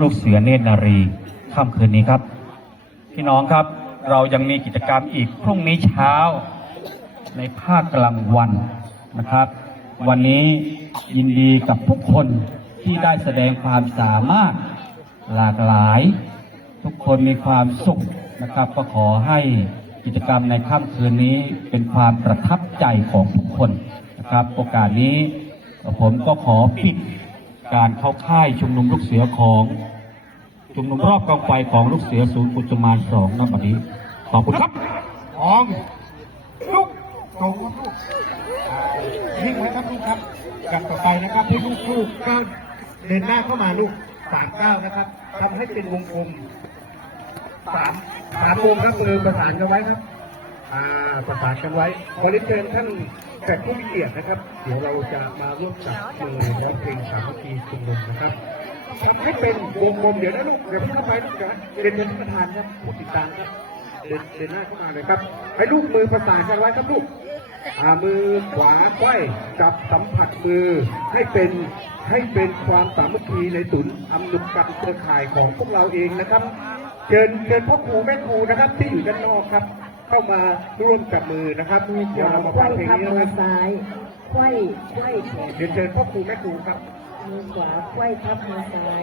ลูกเสือเนตรนารีค่ำคืนนี้ครับ พี่น้องครับ เรายังมีกิจกรรมอีกพรุ่งนี้เช้า ในภาคกลางวันนะครับ วันนี้ยินดีกับทุกคนที่ได้แสดงความสามารถหลากหลาย ทุกคนมีความสุขนะครับ ก็ขอให้กิจกรรมในค่ำคืนนี้เป็นความประทับใจของทุกคนนะครับ โอกาสนี้ผมก็ขอปิด การเข้าค่ายชุมนุมลูกเสือของชุมนุมรอบกองไฟของลูกเสือศูนย์กุจมานสองนอกจานี้ขอบคุณครับพร้อมลุกตรงลูกนิ่งไว้ครับลูกครับกันต่อไปนะครับให้ลูกลูกก้าวเดินหน้าเข้ามาลูกสามก้าวนะครับทำให้เป็นวงกลมสามสามวงครับมือประสานกันไว้ครับ ประสานกันไว้ขอเรียนเชิญท่านแขกผู้มีเกียรตินะครับ เดี๋ยวเราจะมาร่วมจับมือร้องเพลงสามัคคีชุมนุมนะครับให้เป็นวงกลมเดี๋ยวนะลูกเดี๋ยวพี่เข้าไปลูกนะเรียนเชิญท่านประธานครับผู้ติดตามครับเดินเดินหน้าเข้ามาเลยครับ ให้ลูกมือประสานกันไว้ครับลูกอ่ามือขวาไขว้จับสัมผัสมือให้เป็นให้เป็นความสามัคคีในศูนย์อำนวยการเครือข่ายของพวกเราเองนะครับ เชิญเชิญพ่อครูแม่ครูนะครับที่อยู่ด้านนอกครับ เข้ามาร่วมจับมือนะครับมือขเดี๋ยววาเรามาไขฟัว้งเพลงทับนี้มืนะคอรับซ้ายไขว้ไขว้แขนเรียนเชิญพ่อครูแม่ครูครับมือขวาไขว้ทับมือซ้าย